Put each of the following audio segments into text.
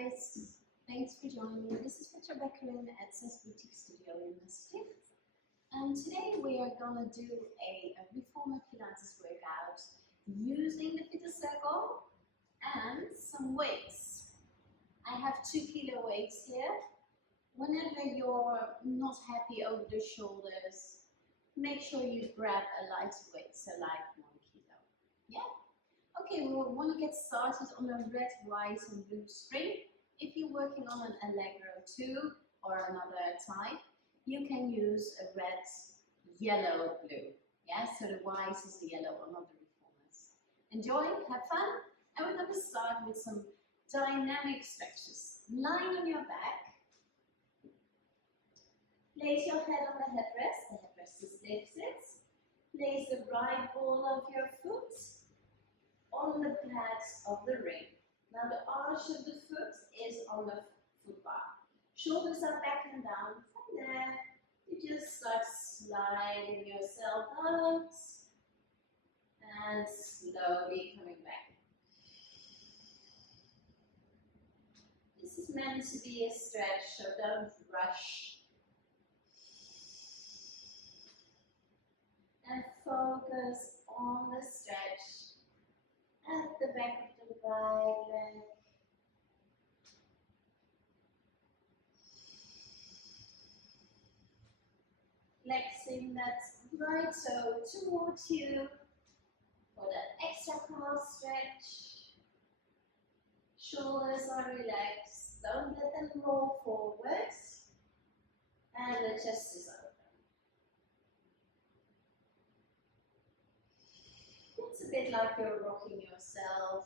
guys, thanks for joining me. This is Petra Beckerin at ZES Boutique Studio in Maastricht. And today we are going to do a reformer Pilates workout using the fitness circle and some weights. I have 2 kilo weights here. Whenever you're not happy over the shoulders, make sure you grab a lighter weight, so like 1 kilo. Yeah? Okay, we want to get started on a red, white and blue string. If you're working on an Allegro 2 or another type, you can use a red, yellow, blue. Yeah, so the white is the yellow one of the reformers. Enjoy, have fun, and we're going to start with some dynamic stretches. Lying on your back. Place your head on the headrest. The headrest is lifted. Place the right ball of your foot on the pads of the ring. Now the arch of the foot is on the foot bar. Shoulders are back and down. From there, you just start sliding yourself out and slowly coming back. This is meant to be a stretch, so don't rush. And focus on the stretch at the back of the right leg. Flexing that right toe towards you for that extra calf stretch. Shoulders are relaxed, don't let them roll forwards. And the chest is open. It's a bit like you're rocking yourself.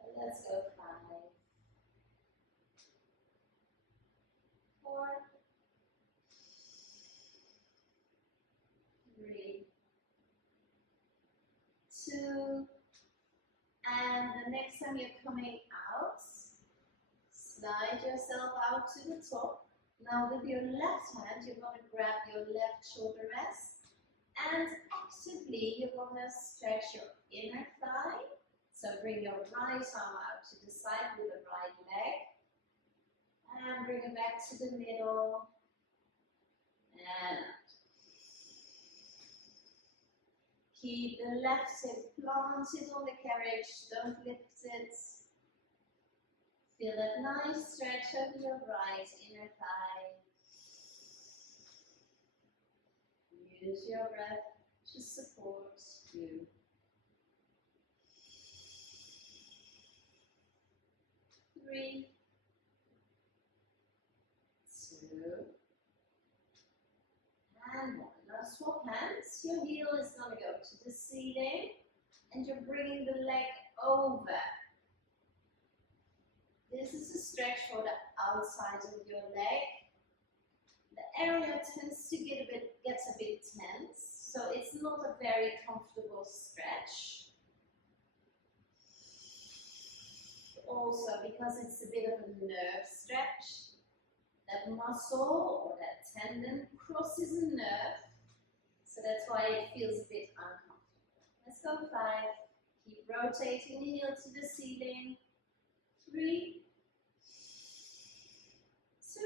And let's go 5, 4, 3, 2, and the next time you're coming out, slide yourself out to the top. Now with your left hand, you're going to grab your left shoulder rest. And actively, you're going to stretch your inner thigh. So bring your right arm out to the side with the right leg. And bring it back to the middle. And out. Keep the left hip planted on the carriage. Don't lift it. Feel that nice stretch of your right inner thigh. Use your breath to support you. 3, 2, and 1. Now swap hands. Your heel is going to go to the ceiling and you're bringing the leg over. This is a stretch for the outside of your leg. The area tends to gets a bit tense, so it's not a very comfortable stretch. Also, because it's a bit of a nerve stretch, that muscle or that tendon crosses a nerve, so that's why it feels a bit uncomfortable. Let's go 5. Keep rotating the heel to the ceiling. 3, 2,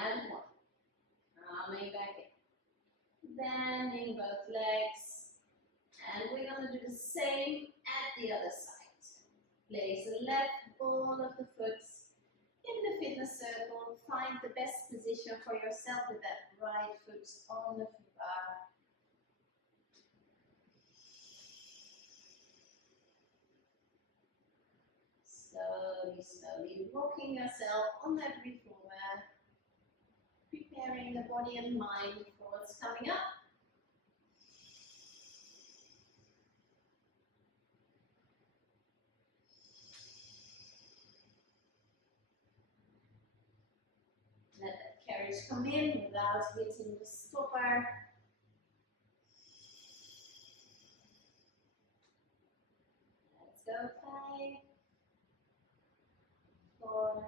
and 1. Coming back in. Bending both legs. And we're going to do the same at the other side. Place the left ball of the foot in the fitness circle. Find the best position for yourself with that right foot on the foot bar. Slowly, slowly rocking yourself on that reformer. Preparing the body and mind for what's coming up. Let that carriage come in without hitting the stopper. Let's go 5, 4,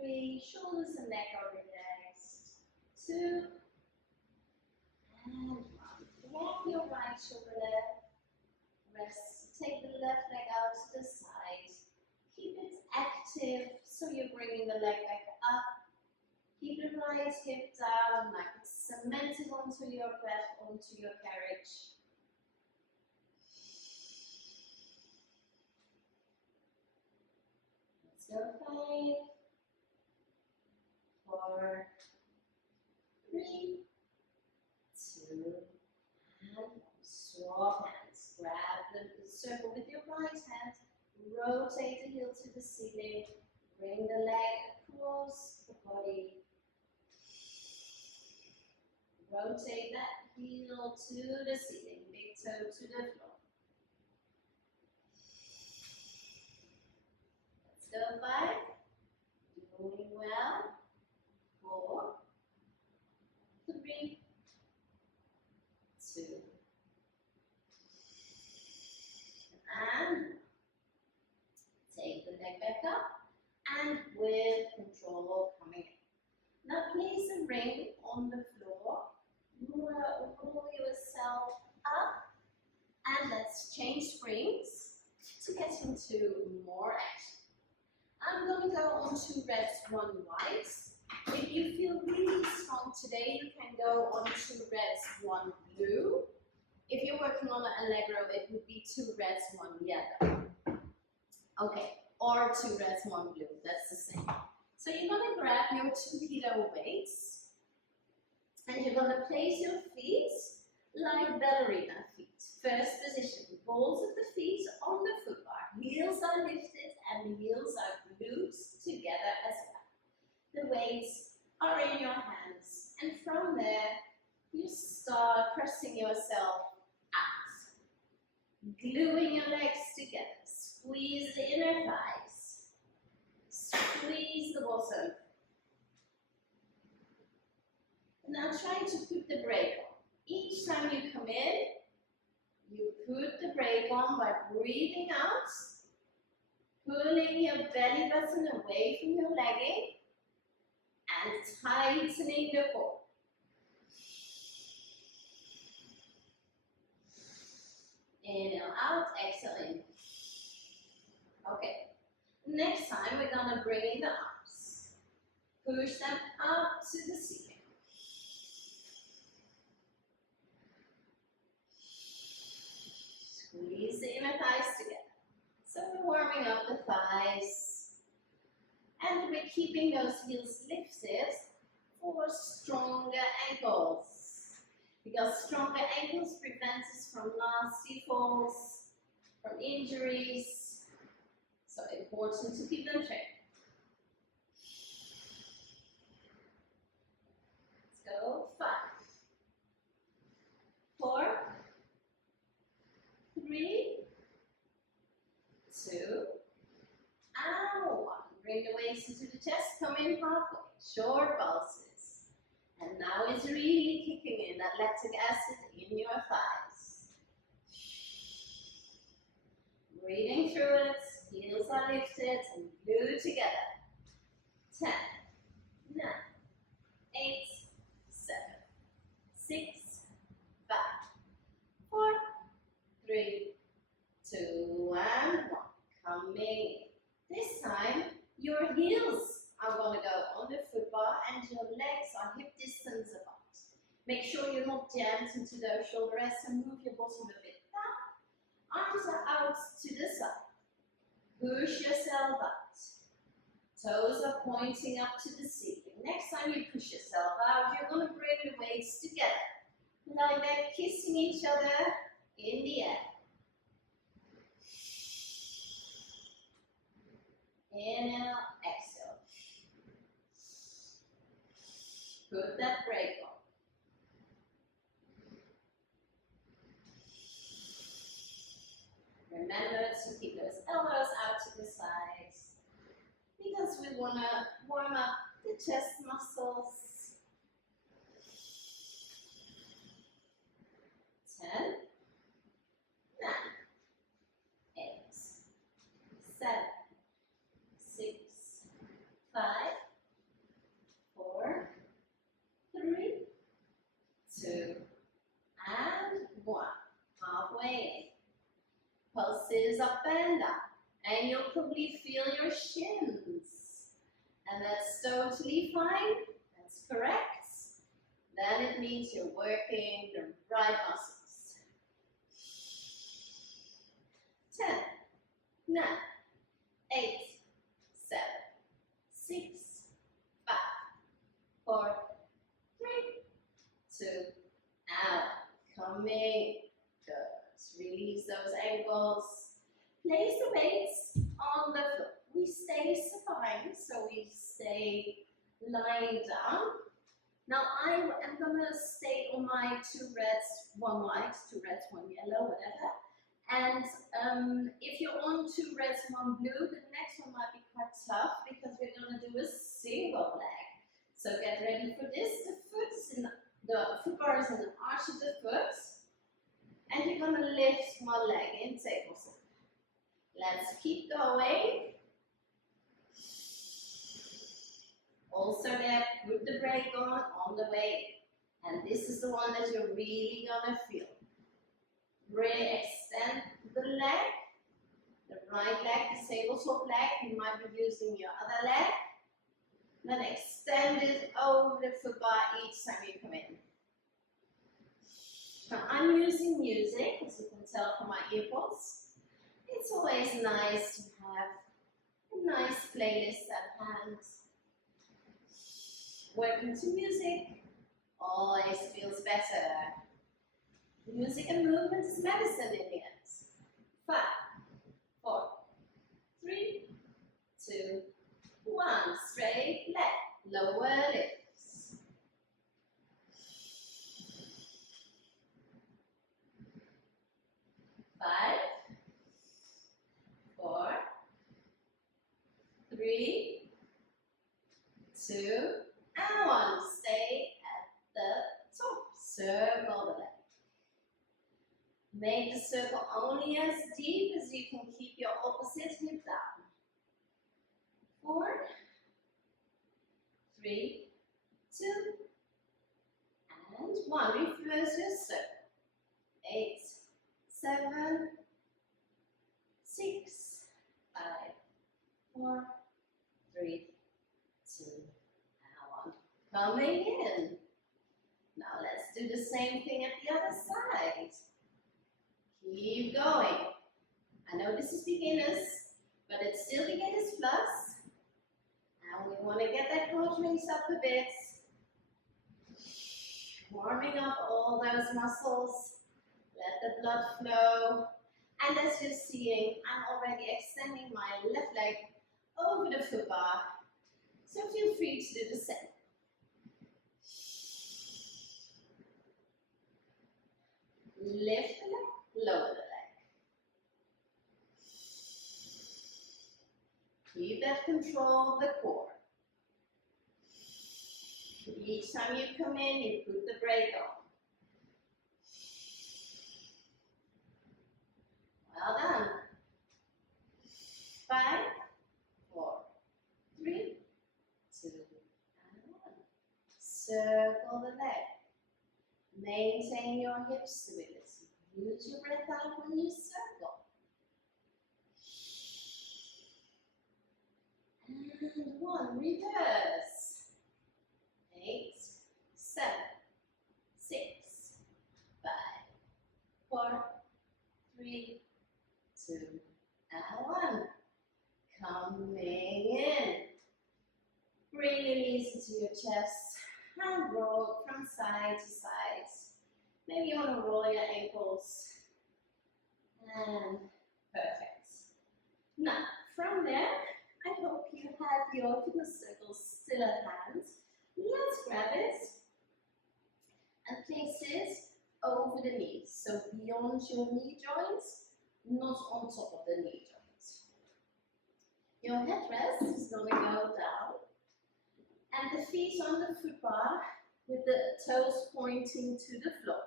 3, shoulders and neck are relaxed. 2, and 1. Grab your right shoulder there. Rest. Take the left leg out to the side. Keep it active, so you're bringing the leg back up. Keep the right hip down, like it's cemented onto your breath, onto your carriage. Let's go 5, 4, 3, 2, and 1. Swap hands. Grab the circle with your right hand. Rotate the heel to the ceiling. Bring the leg across the body. Rotate that heel to the ceiling. Big toe to the floor. Let's go 5. Doing well. 4, 3, 2, and take the leg back up, and with control coming in. Now place a ring on the floor, roll yourself up, and let's change springs to get into more action. I'm going to go on to reps 1 white. If you feel really strong today, you can go on to reps 1 blue. If you're working on an Allegro, it would be 2 reds, 1 yellow. Okay, or 2 reds, 1 blue, that's the same. So you're going to grab your 2 kilo weights, and you're going to place your feet like ballerina feet. First position, balls of the feet on the foot bar. Heels are lifted and the heels are glued together as well. The weights are in your hands, and from there, you start pressing yourself out. Gluing your legs together. Squeeze the inner thighs. Squeeze the bottom. Now try to put the brake on. Each time you come in, you put the brake on by breathing out, pulling your belly button away from your legging, and tightening the core. Inhale out, exhale in. Okay, next time we're going to bring in the arms. Push them up to the ceiling. Squeeze the inner thighs together. So we're warming up the thighs. And we're keeping those heels lifted for stronger ankles. Because stronger ankles prevent us from nasty falls, from injuries. So important to keep them trained. Let's go. 5, 4, 3, 2, and 1. Bring the waist into the chest, come in halfway. Short pulses. And now it's really kicking in that lactic acid in your thighs. Breathing through it, heels are lifted and glued together. 10, 9, 8, 7, 6, 5, 4, 3, 2, and 1. Coming in. This time, your heels are going to go on the foot bar and your legs are hip distance apart. Make sure you're not jammed into those shoulder rests and move your bottom a bit down. Arms are out to the side. Push yourself out. Toes are pointing up to the ceiling. Next time you push yourself out, you're going to bring the weights together. Like they're kissing each other in the air. Inhale, exhale. Put that brake on. Remember to keep those elbows out to the sides because we want to warm up the chest muscles. 10, 9, 8, 7, 6, 5, 4, 3, 2, and and down. And you'll probably feel your shins. And that's totally fine. That's correct. Then it means you're working the right muscles. 10, 9, 8, 7, 6, 5, 4, 3, 2, out. Coming. Good. Release those ankles. Place the weights on the floor. We stay supine, so we stay lying down. Now I am going to stay on my 2 reds, 1 white, 2 reds, 1 yellow, whatever. And if you're on 2 reds, 1 blue, the next one might be quite tough because we're going to do a single leg. So get ready for this. The foot bar is in the arch of the foot. And you're going to lift one leg in table sit. Let's keep going. Also there, put the brake on the way. And this is the one that you're really going to feel. Really extend the leg, the right leg, the tabletop leg. You might be using your other leg. Then extend it over the foot bar each time you come in. Now I'm using music, as you can tell from my earpods. It's always nice to have a nice playlist at hand. Working to music always feels better. Music and movement is medicine in the end. 5, 4, 3, 2, 1. Straight leg, lower lifts. 5, 4, 3, 2, and 1. Stay at the top. Circle the leg. Make the circle only as deep as you can keep your opposite hip down. 4, 3, 2, and 1. Reverse your circle. 8, 7, 6, 5, 4, 3, 2, and 1. Coming in. Now let's do the same thing at the other side. Keep going. I know this is beginners, but it's still beginners plus. And we want to get that quad raise up a bit. Warming up all those muscles. Let the blood flow. And as you're seeing, I'm already extending my left leg over the foot bar. So feel free to do the same. Lift the leg, lower the leg. Keep that control of the core. Each time you come in, you put the brake on. Well done. 5, 4, 3, 2, and 1. Circle the leg. Maintain your hip stability. Use your breath out when you circle. And 1, reverse. 8, 7, 6, 5, 4, 3, 2, and 1. Coming in. Bring your knees into your chest and roll from side to side. Maybe you want to roll your ankles. And perfect. Now, from there, I hope you have your fitness circles still at hand. Let's grab it and place it over the knees. So beyond your knee joints, not on top of the knee joints. Your headrest is going to go down. And the feet on the foot bar with the toes pointing to the floor.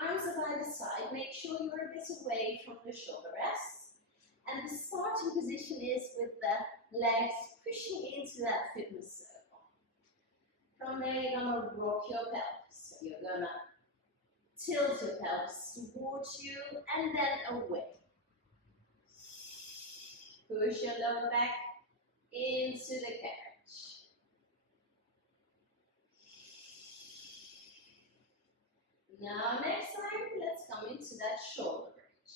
Arms are by the side. Make sure you're a bit away from the shoulder rest. And the starting position is with the legs pushing into that fitness circle. From there, you're going to rock your pelvis. So you're going to tilt your pelvis towards you and then away. Push your lower back into the carriage. Now next time, let's come into that shoulder bridge.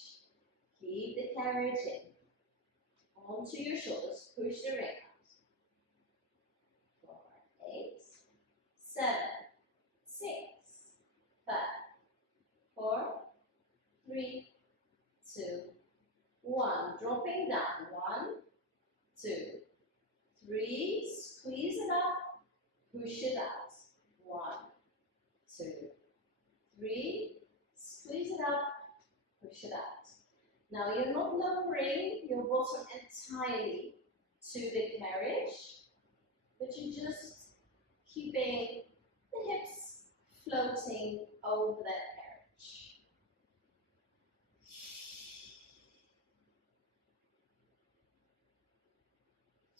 Keep the carriage in. Onto your shoulders, push the ring out. 4, 8, 7, 6, 5, 4, 3, 2, 1. Dropping down. 1, 2, 3. Squeeze it up. Push it out. 1, 2, 3. Squeeze it up. Push it out. Now you're not lowering your bottom entirely to the carriage, but you're just keeping the hips floating over that carriage.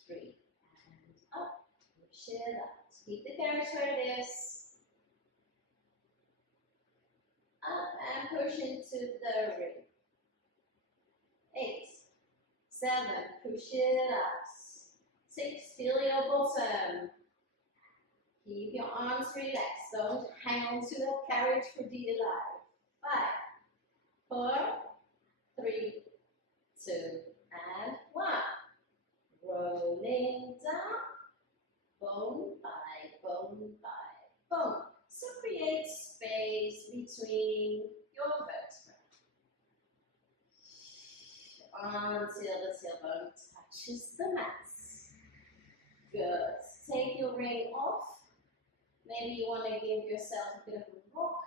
3, and up, push it out. Keep the carriage where it is. Up and push into the ring. 8, 7, push it up. 6, feel your bottom. Keep your arms relaxed. Don't hang on to that carriage for dear life. 5, 4, 3, 2, and 1. Rolling down, bone by bone by bone. So create space between your vertebrae until the tailbone touches the mat. Good. Take your ring off. Maybe you want to give yourself a bit of a rock.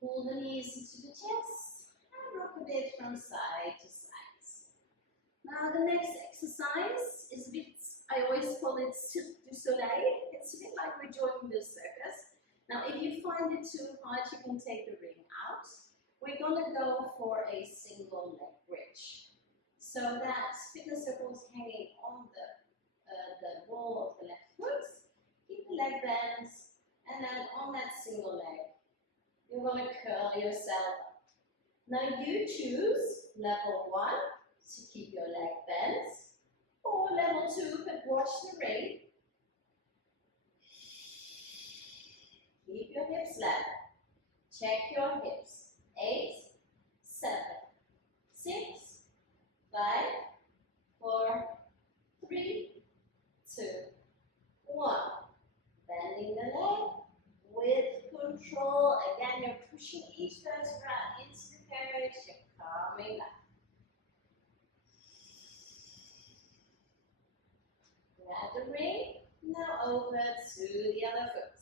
Pull the knees into the chest and rock a bit from side to side. Now the next exercise is a bit, I always call it Cirque du Soleil. It's a bit like we're joining the circus. Now if you find it too hard, you can take the ring out. We're going to go for a single leg bridge. So that fitness circle is hanging on the ball of the left foot. Keep the leg bent, and then on that single leg, you're going to curl yourself up. Now you choose level 1 to keep your leg bent, or level 2, but watch the ring. Keep your hips level. Check your hips. 8, 7, 6, 5, 4, 3, 2, 1. Bending the leg with control. Again, you're pushing each vertebra into the carriage. You're coming back. Grab the ring. Now over to the other foot.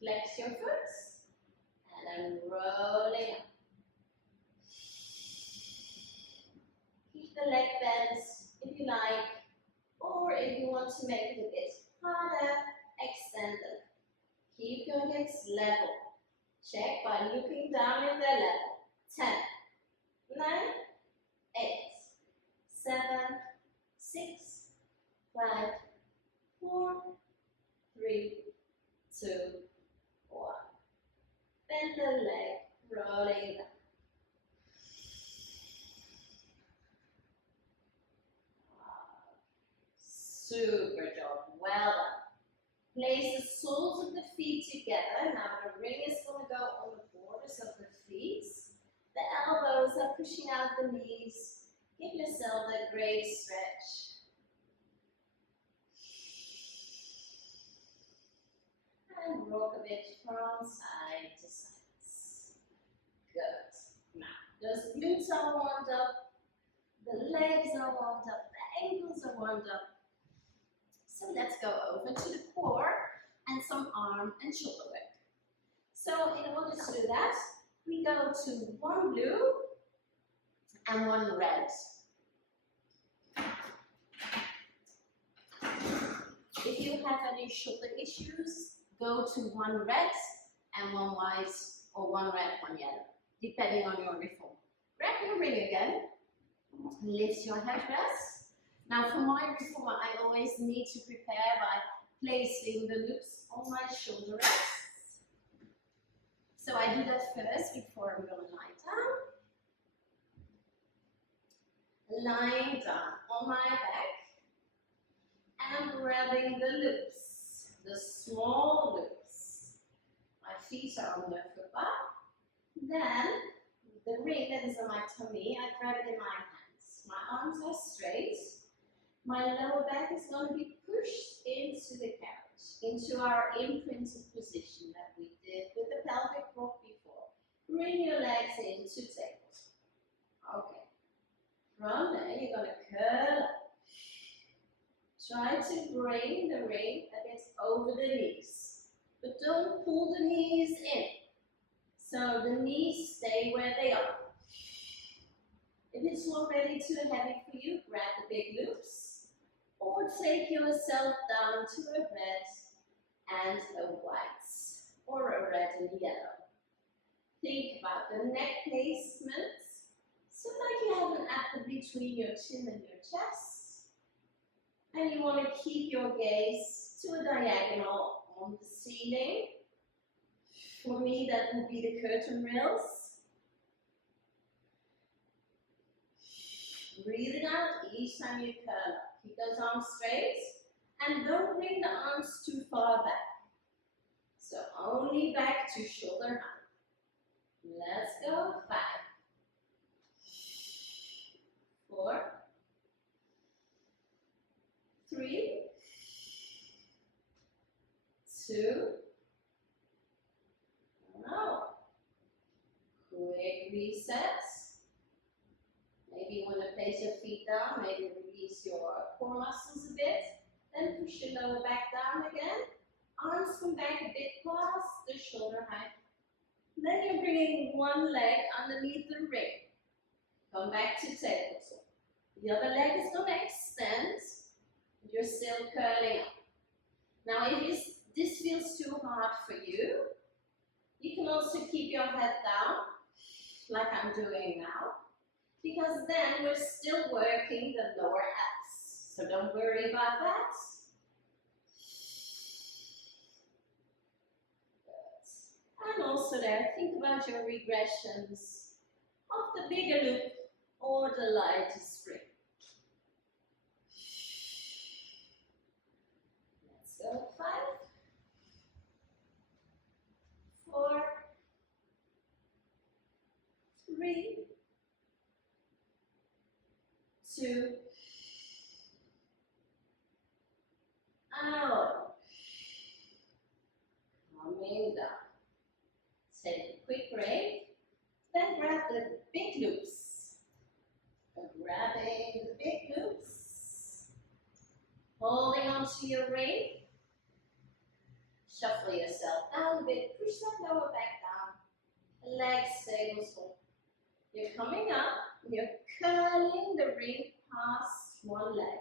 Flex your foot, and then rolling up. Keep the leg bent if you like, or if you want to make it a bit harder, extend them. Keep your hips level. Check by looking down in their level. 10, 9, 8, 7, 6, 5, 4, 3, 2, 1. Bend the leg, rolling down. Super job, well done. Place the soles of the feet together. Now the ring is going to go on the borders of the feet. The elbows are pushing out the knees. Give yourself a great stretch. And rock a bit from side to side. Good. Now, those glutes are warmed up, the legs are warmed up, the ankles are warmed up. So let's go over to the core and some arm and shoulder work. So in order to do that, we go to one blue and one red. If you have any shoulder issues, go to one red and one white, or one red, one yellow, depending on your reform. Grab your ring again, lift your head rest. Now for my reformer, I always need to prepare by placing the loops on my shoulder rests. So I do that first before I'm going to lie down. Lying down on my back and grabbing the loops, the small loops. My feet are on the foot bar. Then the ring that is on my tummy, I grab it in my hands. My arms are straight. My lower back is going to be pushed into the carriage, into our imprinted position that we did with the pelvic rock before. Bring your legs into table. Okay. From there, you're going to curl up. Try to bring the ring a bit over the knees, but don't pull the knees in. So the knees stay where they are. If it's already too heavy for you, grab the big loops, or take yourself down to a red and a white, or a red and yellow. Think about the neck placement, so like you have an apple between your chin and your chest, and you want to keep your gaze to a diagonal on the ceiling. For me, that would be the curtain rails. Breathing out each time you curl up. Keep those arms straight, and don't bring the arms too far back. So only back to shoulder height. Let's go. 5, 4, 3, 2, now, quick resets. Maybe you want to place your feet down, maybe release your core muscles a bit, then push your lower back down again. Arms come back a bit past the shoulder height. Then you're bringing one leg underneath the ring. Come back to tabletop. The other leg is going to extend, but you're still curling up. Now, if this feels too hard for you, you can also keep your head down, like I'm doing now, because then we're still working the lower abs. So don't worry about that. Good. And also there, think about your regressions of the bigger loop or the lighter spring. Let's go. 5, 4, 3, 2, out. Coming down. Take a quick break. Then grab the big loops. Grabbing the big loops. Holding onto your ring. Shuffle yourself down a bit. Push that lower back down. Legs stable so. You're coming up. You're curling the ring past one leg.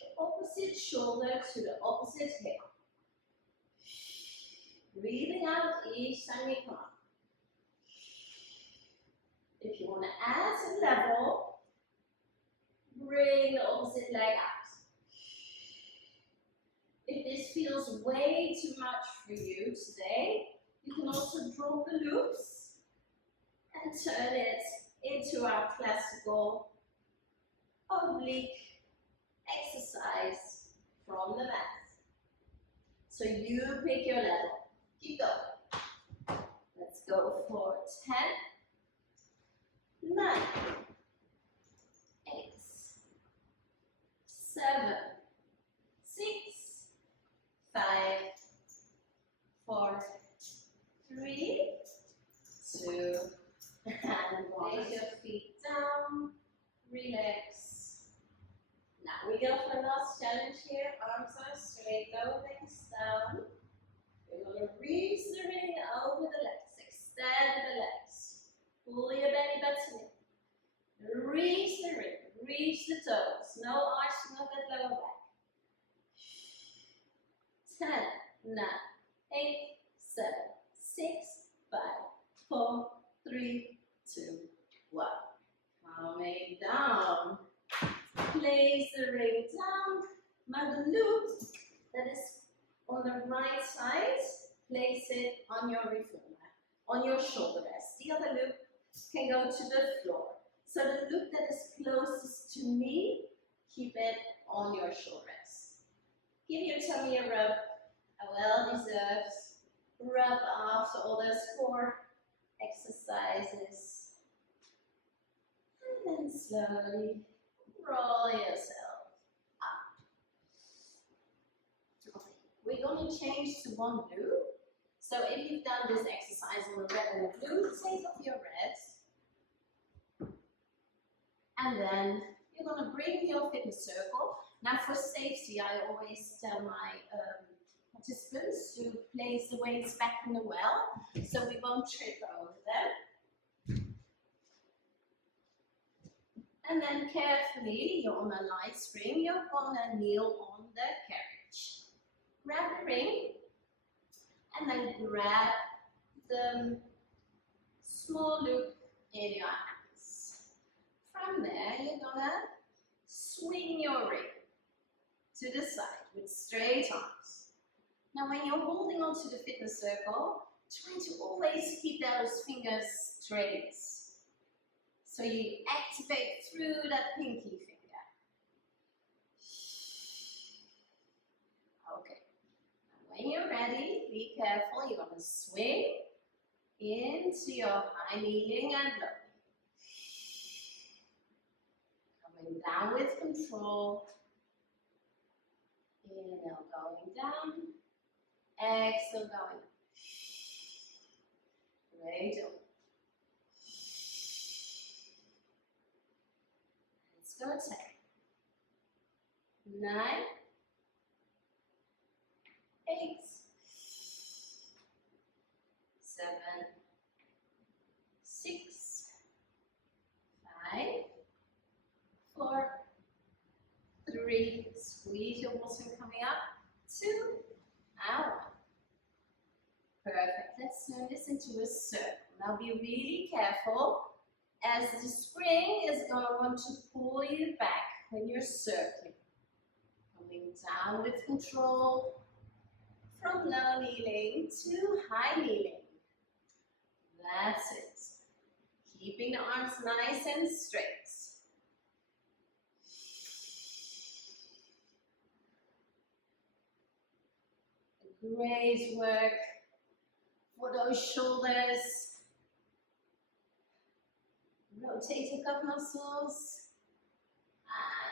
The opposite shoulder to the opposite hip. Breathing out each time you come up. If you want to add some level, bring the opposite leg out. If this feels way too much for you today, you can also drop the loops and turn it into our classical oblique exercise from the mat. So you pick your level. Keep going. Let's go for 10, 9, 8, 7, 6, 5, 4, 3, 2, and 1. Place your feet down, relax. Now we go for the last challenge here. Arms are straight, legs down. We're going to reach the ring over the legs. Extend the legs. Pull your belly button in. Reach the ring. Reach the toes. No arching of that lower back. 10, 9, 8, 7, 6, 5, 4, 3, 2, 1. Coming down. Place the ring down. Now the loop that is on the right side place it on your reformer, on your shoulder rest. The other loop can go to the floor. So the loop that is closest to me, keep it on your shoulder rest. Give your tummy a rub, a well-deserved rub after all those core exercises. And then slowly roll yourself up. Okay. We're going to change to one loop. So if you've done this exercise on the red and the blue, take off your red. And then you're going to bring your fitness circle. Now for safety, I always tell my participants to place the weights back in the well, so we won't trip over them. And then carefully, you're on a light spring, you're going to kneel on the carriage. Grab the ring, and then grab the small loop in your hands. From there, you're going to swing your ring to the side with straight arms. Now when you're holding onto the fitness circle, try to always keep those fingers straight. So you activate through that pinky finger. Okay. Now when you're ready, be careful. You're going to swing into your high kneeling and low. Coming down with control. Inhale, going down. Exhale, going up. Great. Let's go 10, 9, 8, 7, 6, 5, 4, 3, squeeze your bottom coming up, 2, and 1. Perfect. Let's turn this into a circle. Now be really careful, as the spring is going to want to pull you back when you're circling. Coming down with control from low kneeling to high kneeling. That's it. Keeping the arms nice and straight. Great work for those shoulders. Rotate the gut muscles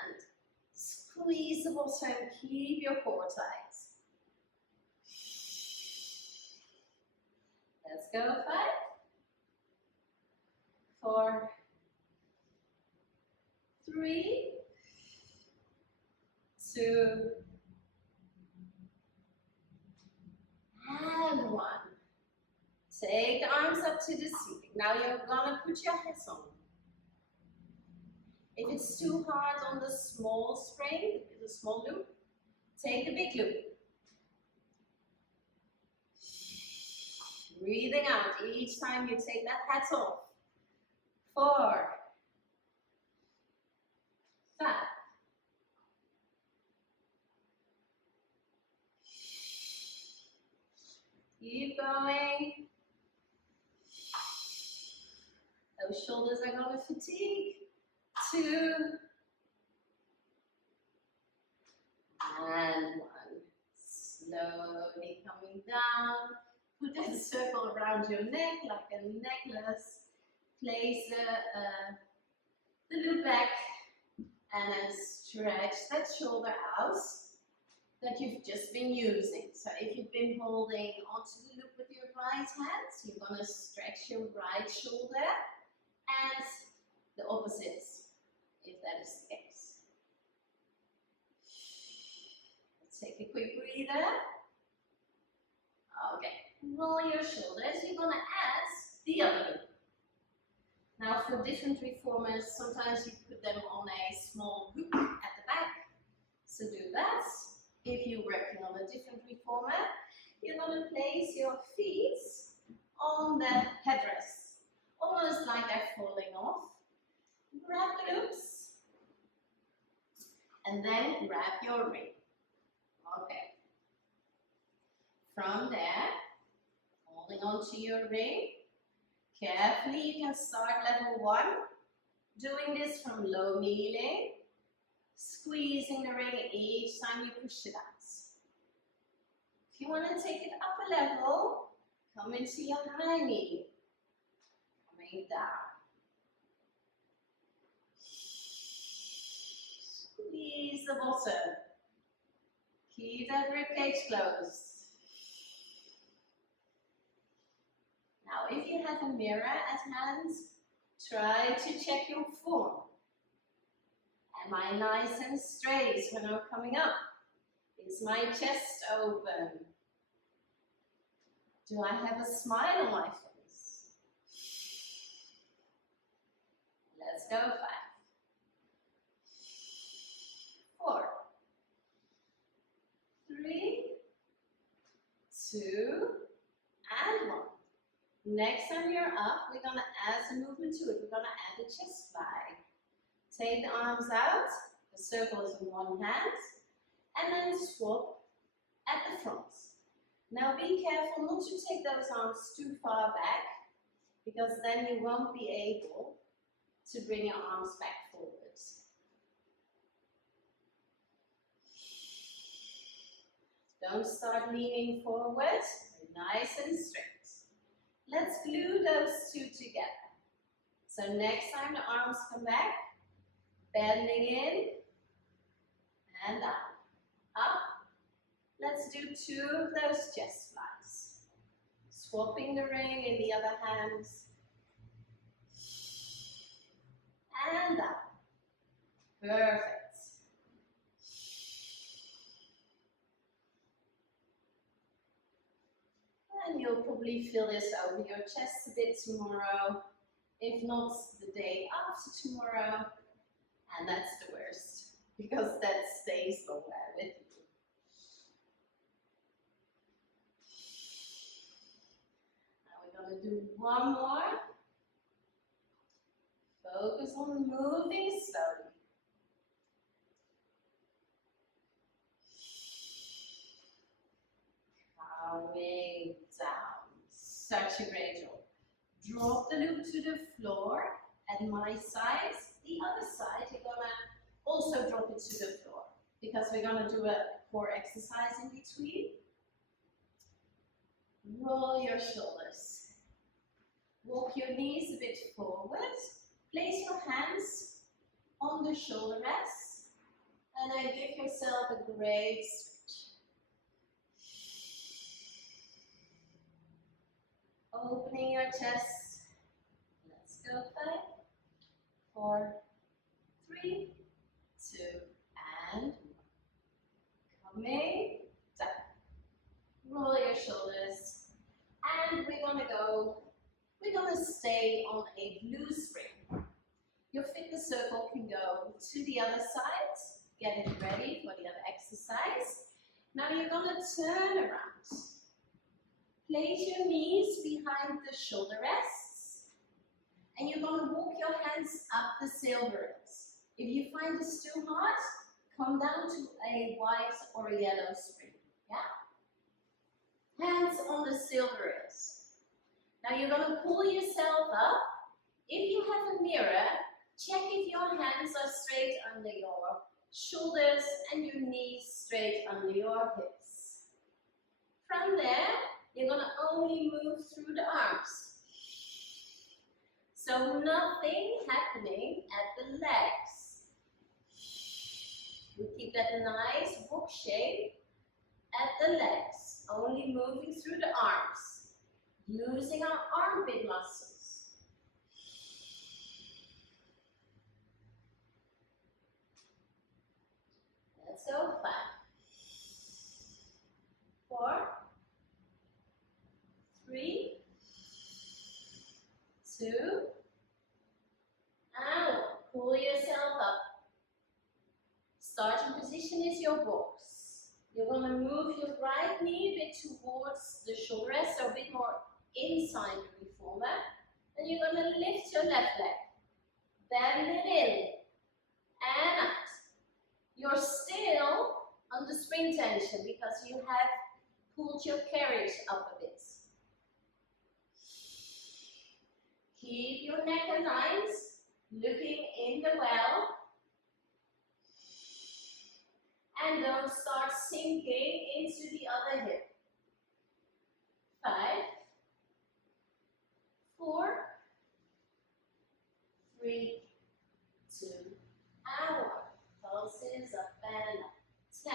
and squeeze the bottom. Keep your core tight. Let's go. 5, 4, 3, 2, and 1. Take the arms up to the ceiling. Now you're gonna put your heads on. If it's too hard on the small spring, the small loop, take the big loop. Breathing out each time you take that hat off. 4, 5, keep going. Those shoulders are going to fatigue. 2, and 1. Slowly coming down. Put a circle around your neck like a necklace. Place the loop back and then stretch that shoulder out that you've just been using. So if you've been holding onto the loop with your right hand, you're going to stretch your right shoulder and the opposites, if that is the case. Let's take a quick breather. Okay, roll your shoulders. You're going to add the other loop. Now for different reformers, sometimes you put them on a small hook at the back. So do that. If you're working on a different reformer, you're going to place your feet on the headrest, almost like they're falling off. Grab the loops, and then grab your ring. Okay. From there, Holding onto your ring. Carefully, you can start level 1. Doing this from low kneeling. Squeezing the ring each time you push it out. If you want to take it up a level, come into your high knee. Coming down. Squeeze the bottom. Keep that ribcage closed. Now, if you have a mirror at hand, try to check your form. Am I nice and straight when I'm coming up? Is my chest open? Do I have a smile on my face? Let's go. 5, 4, 3, 2, and 1. Next time you're up, we're going to add some movement to it. We're going to add a chest fly. Take the arms out, the circle is in one hand, and then swap at the front. Now be careful not to take those arms too far back, because then you won't be able to bring your arms back forward. Don't start leaning forward, nice and straight. Let's glue those two together. So next time the arms come back, bending in and down, up. Let's do 2 of those chest flies. Swapping the ring in the other hand. And down. Perfect. And you'll probably feel this over your chest a bit tomorrow. If not, the day after tomorrow. And that's the worst, because that stays somewhere with you. Now we're going to do one more. Focus on moving slowly. Coming down. Such a great job. Drop the loop to the floor at my side. The other side, you're going to also drop it to the floor, because we're going to do a core exercise in between. Roll your shoulders. Walk your knees a bit forward. Place your hands on the shoulder rests, and then give yourself a great stretch. Opening your chest. Let's go. 5, 4, 3, 2, and 1. Coming down. Roll your shoulders. And we're going to stay on a blue spring. Your fitness circle can go to the other side. Get it ready for the other exercise. Now you're going to turn around. Place your knees behind the shoulder rests. And you're going to walk your hands up the silver rails. If you find this too hard, come down to a white or a yellow spring. Yeah? Hands on the silver rails. Now you're going to pull yourself up. If you have a mirror, check if your hands are straight under your shoulders and your knees straight under your hips. From there, you're going to only move through the arms. So nothing happening at the legs. We keep that nice book shape at the legs, only moving through the arms, using our armpit muscles. Let's go. 5, 4, 3, 2, and 1. Pull yourself up. Starting position is your box. You're going to move your right knee a bit towards the shoulder rest, so a bit more inside the reformer. And you're going to lift your left leg. Bend it in and out. You're still under spring tension because you have pulled your carriage up a bit. Keep your neck aligned, looking in the well. And don't start sinking into the other hip. 5, 4, 3, 2, and 1. Pulses up and up. 10,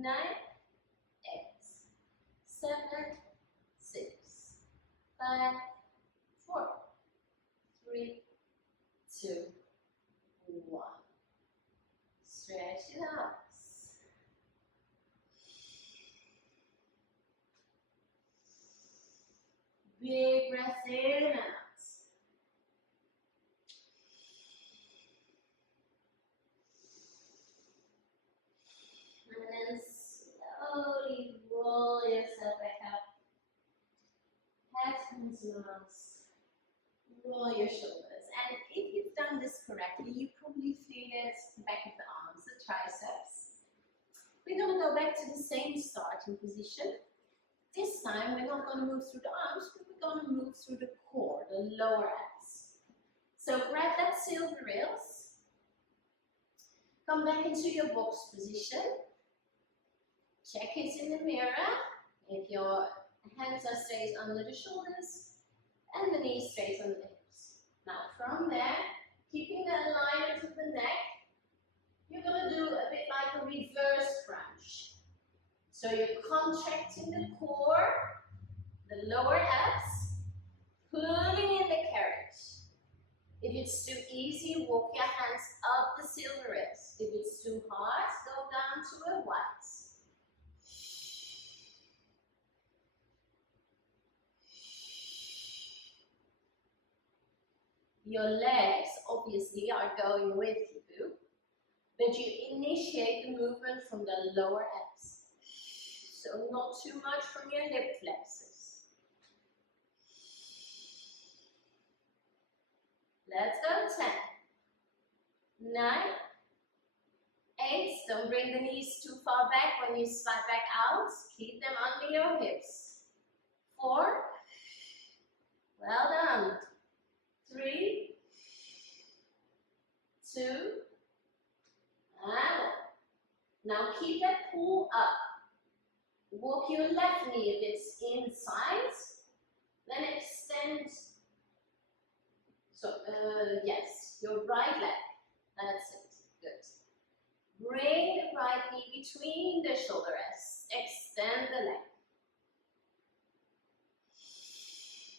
9, 8, 7, 6, 5, 4, 3, 2, 1. Stretch it out. Big breath in and out. And then slowly roll yourself back up. Head comes last. Roll your shoulders. And if you've done this correctly, you probably feel it the back of the arms, the triceps. We're going to go back to the same starting position. This time we're not going to move through the arms, but we're going to move through the core, the lower abs. So grab that silver rails. Come back into your box position. Check it in the mirror. If your hands are straight under the shoulders and the knees straight under the hips. Now from there, keeping the alignment of the neck, you're going to do a bit like a reverse crunch. So you're contracting the core, the lower abs, pulling in the carriage. If it's too easy, walk your hands up the silver rails. If it's too hard, go down to a white. Your legs obviously are going with you, but you initiate the movement from the lower abs. So not too much from your hip flexors. Let's go. 10, 9, 8. Don't bring the knees too far back when you slide back out. Keep them under your hips. 4. Well done. 3, 2, and 1. Now keep that pull up. Walk your left knee if it's inside. Then extend. So, yes, your right leg. That's it. Good. Bring the right knee between the shoulder rests. Extend the leg.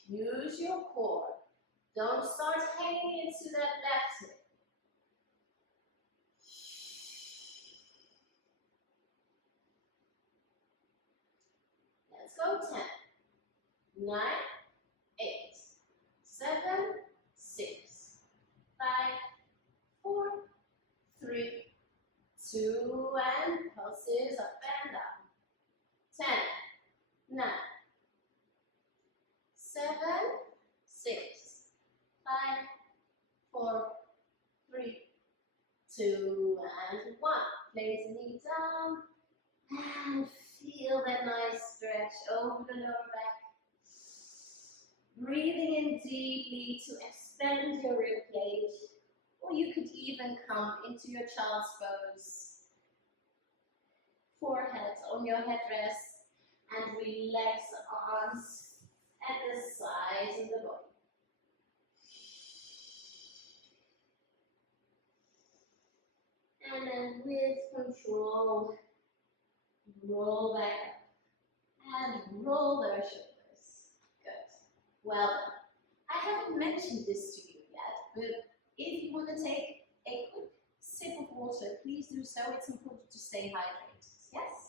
Use your core. Don't start hanging into that left hip. Let's go. 10, 9, 8, 7, 6, 5, 4, 3, 2, and pulses up and down. 10, 9, 7, 6, 5, 4, 3, 2, and 1. Place the knee down and feel that nice stretch over the lower back. Breathing in deeply to expand your ribcage, or you could even come into your child's pose. Forehead on your headrest and relax the arms at the sides of the body. And then with control, roll back up and roll those shoulders. Good. Well done. I haven't mentioned this to you yet, but if you want to take a quick sip of water, please do so. It's important to stay hydrated. Yes?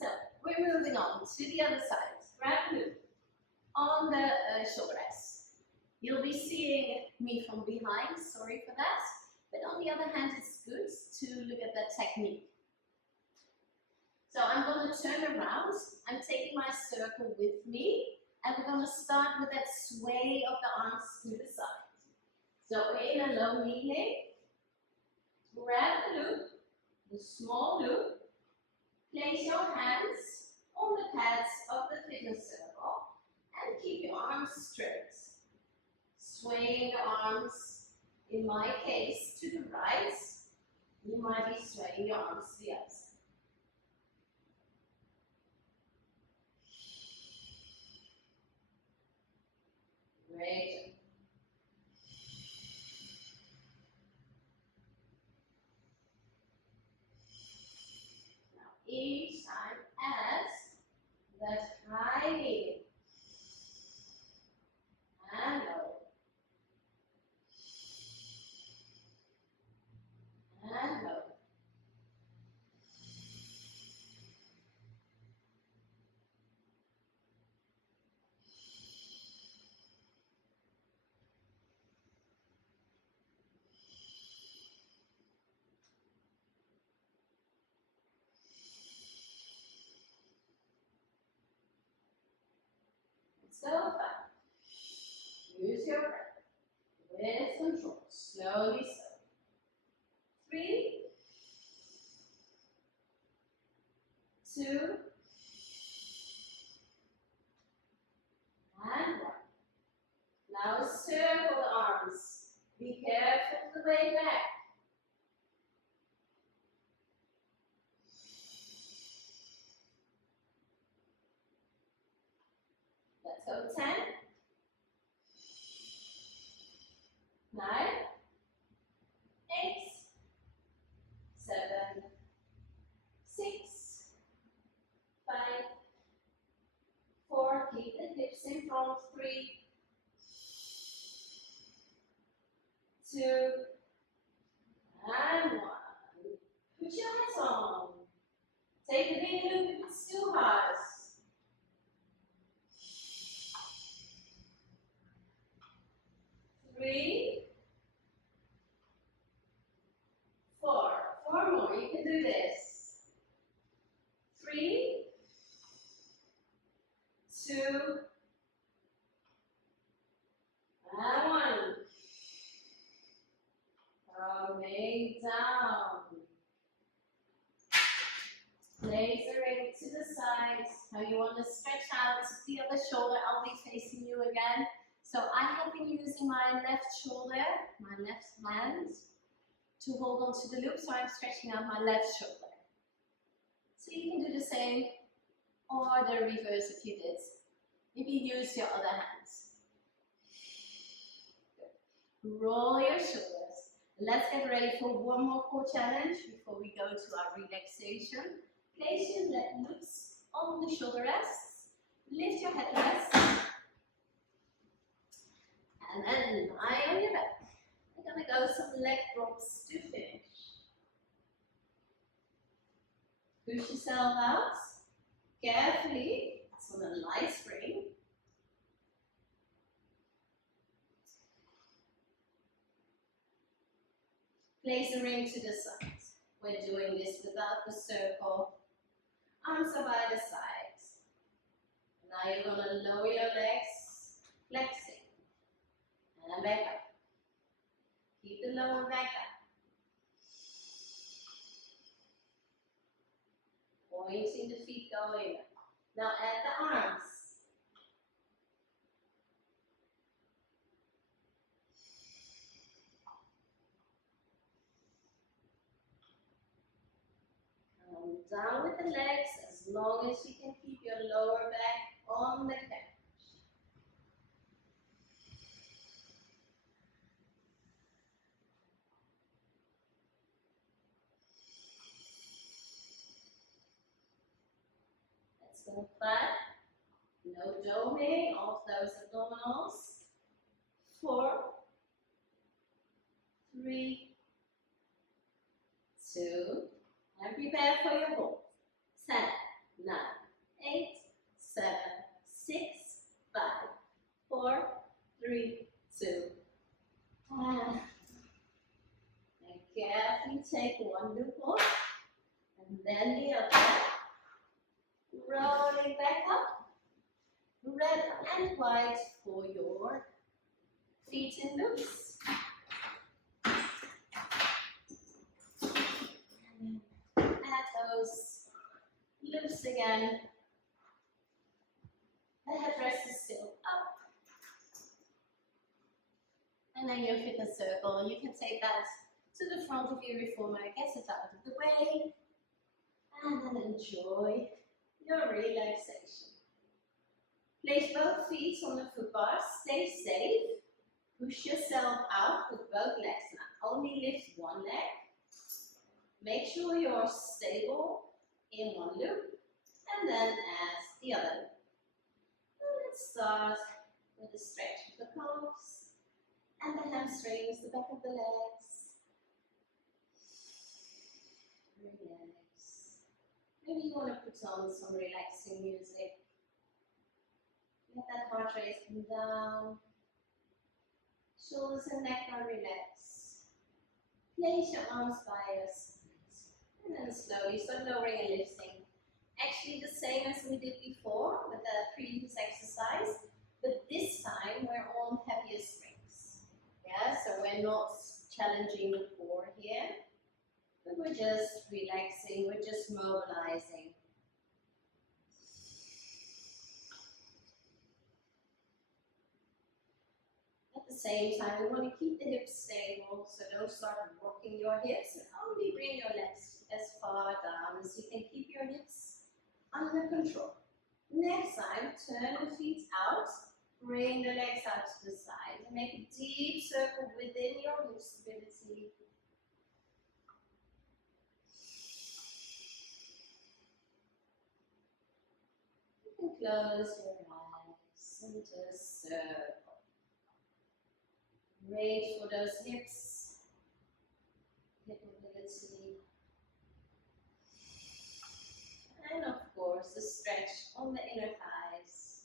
So, we're moving on to the other side. Grab glute on the shoulder rest. You'll be seeing me from behind, sorry for that. But on the other hand, it's good to look at that technique. So I'm going to turn around. I'm taking my circle with me. And we're going to start with that sway of the arms to the side. So we're in a low kneeling. Grab the loop, the small loop. Place your hands on the pads of the fitness circle. And keep your arms straight. swaying your arms, in my case, to the right. You might be swaying your arms to the other side. Great. Now each time add that high knee and low. And low. So far. Use your breath with control. Slowly, slowly. 3, 2, and 1. Now circle the arms. Be careful of the way back. Let's go 10, 9, 8, 7, 6, 5, 4, keep the hips in front, 3, 2, and 1. Put your hands on. Take the big loop if it's too hard. 3, 4. 4 more. You can do this. 3, 2, and 1. Coming down. Place the ring to the side. Now you want to stretch out the other shoulder. I'll be facing you again. So I have been using my left shoulder, my left hand, to hold on to the loop. So I'm stretching out my left shoulder. So you can do the same or the reverse if you did. If you use your other hand. Good. Roll your shoulders. Let's get ready for one more core challenge before we go to our relaxation. Place your loops on the shoulder rests. Lift your head rest. And then lie on your back. We're going to go some leg drops to finish. Push yourself out. Carefully. It's on a light spring. Place the ring to the side. We're doing this without the circle. Arms are by the sides. Now you're going to lower your legs, flexing. And back up. Keep the lower back up. Pointing the feet going up. Now add the arms. Come down with the legs as long as you can keep your lower back on the couch. Let's go flat. No doming of those abdominals. 4, 3, 2, and prepare for your hold. 10, 9, 8, 7, 6, 5, 4, 3, 2, and carefully take one loop off, and then the other. Rolling back up. Red and white for your feet in loops. And add those loops again. The headrest is still up. And then your fitness circle, you can take that to the front of your reformer, get it out of the way, and then enjoy your relaxation. Place both feet on the foot bar, stay safe, push yourself out with both legs now. Only lift one leg. Make sure you're stable in one loop, and then add the other loop. Let's start with a stretch of the calves and the hamstrings, the back of the legs. Relax. Maybe you want to put on some relaxing music. Let that heart rate come down. Shoulders and neck are relaxed. Place your arms by your sides. And then slowly start lowering and lifting. Actually the same as we did before with the previous exercise, but this time we're on heavier springs. Yeah, so we're not challenging the core here, but we're just relaxing, we're just mobilizing. At the same time, we want to keep the hips stable, so don't start rocking your hips, and only bring your legs as far down as you can keep your hips under control. Next time, turn the feet out, bring the legs out to the side, and make a deep circle within your hip stability. You can close your eyes and just circle. Great for those hips, hip mobility. And of course, the stretch on the inner thighs.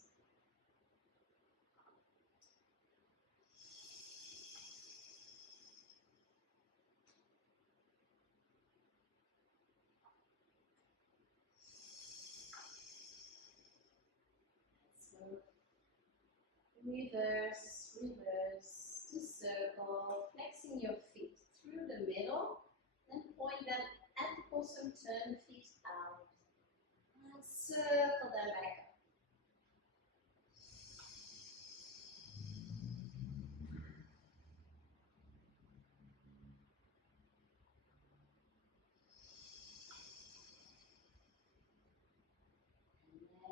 So, reverse, reverse, to circle, flexing your feet through the middle, then point them at the bottom, turn the feet out, and circle them back up.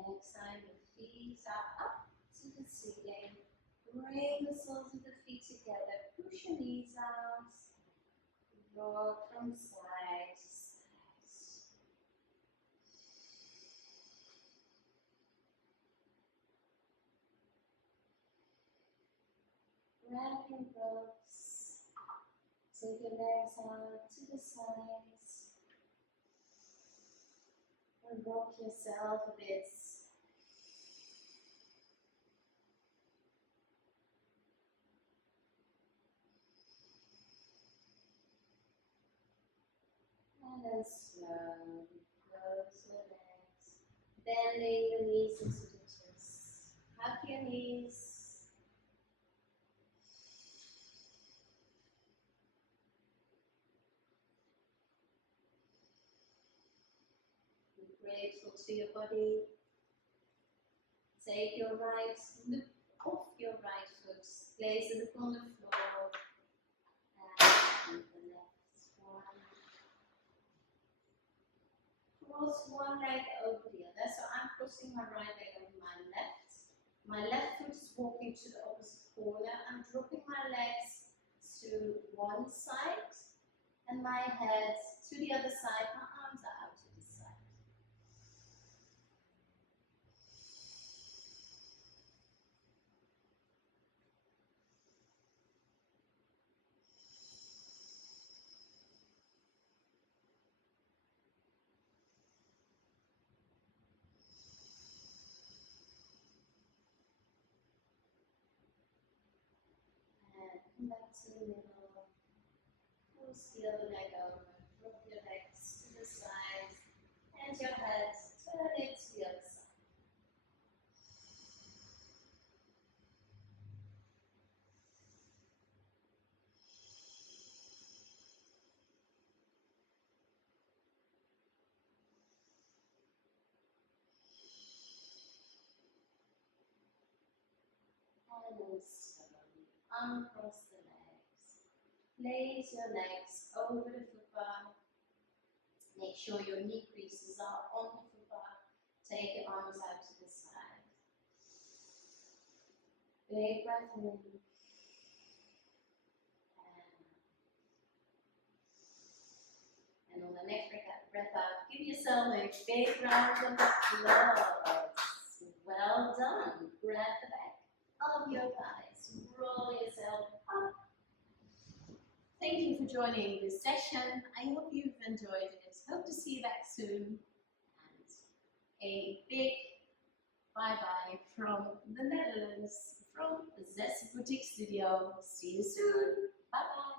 Next time the feet are up to the ceiling, bring the soles of the feet together, push your knees out, rock from side to side. Grab your ropes, take your legs out to the sides, and rock yourself a bit. And then slowly close your legs, bending the knees into the chest. Hug your knees. Be grateful to your body. Take your right loop off your right foot, place it upon the floor, and the next one. Cross one leg over the other. So I'm crossing my right leg over my left. My left foot is walking to the opposite corner. I'm dropping my legs to one side and my head to the other side. My arms are out to the side. And come back to the middle. Cross the other leg over. Drop your legs to the side. And your head, turn it to the other side. And then slowly uncross the legs. Place your legs over the footbar. Make sure your knee creases are on the footbar. Take your arms out to the side. Big breath in. And on the next breath out, give yourself a big round of applause. Well done. Grab the back of your thighs. Roll yourself up. Thank you for joining this session. I hope you've enjoyed it. Hope to see you back soon. And a big bye-bye from the Netherlands, from ZES Boutique Studio. See you soon. Bye-bye.